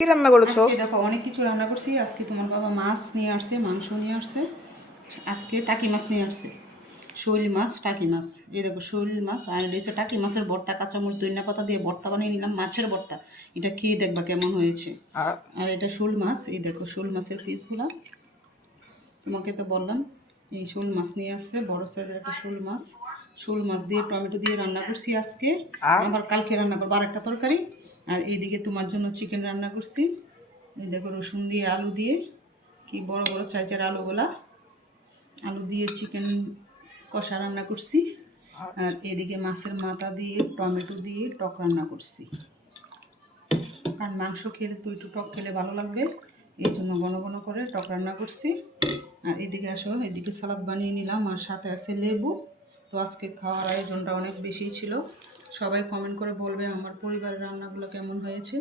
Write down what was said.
কি রান্না করেছো? আজকে দেখো অনেক কিছু রান্না করছি। আজকে তোমার বাবা মাছ নিয়ে আসছে, মাংস নিয়ে আসছে। আজকে টাকি মাছ নিয়ে আসছে, শৈল মাছ, টাকি মাছ। এই দেখো শৈল মাছ, আর রয়েছে টাকি মাছের ভর্তা, কাঁচামরিচ ধনিয়া পাতা দিয়ে ভর্তা বানিয়ে নিলাম, মাছের ভর্তা। এটা খেয়ে দেখবা কেমন হয়েছে। আর এটা শোল মাছ, এই দেখো শোল মাছের পিসগুলা। তোমাকে তো বললাম এই শোল মাছ নিয়ে আসছে, বড় সাইজের একটা শোল মাছ। শোল মাছ দিয়ে টমেটো দিয়ে রান্না করছি আজকে, আবার কালকে রান্না করবো আর একটা তরকারি। আর এইদিকে তোমার জন্য চিকেন রান্না করছি। এই দেখো রসুন দিয়ে আলু দিয়ে, কি বড় বড় সাইজের আলুগুলা, আলু দিয়ে চিকেন কষা রান্না করছি। আর এদিকে মাছের মাথা দিয়ে টমেটো দিয়ে টক রান্না করছি, কারণ মাংস খেলে তো একটু টক খেলে ভালো লাগবে, এই জন্য ঘন ঘন করে টক রান্না করছি। আর এদিকে আসো, এদিকে সালাদ বানিয়ে নিলাম, আর সাথে আছে লেবু। তো আজকে খাওয়ার আয়োজনটা অনেক বেশি ছিল। সবাই কমেন্ট করে বলবে আমার পরিবারের রান্নাগুলো কেমন হয়েছে।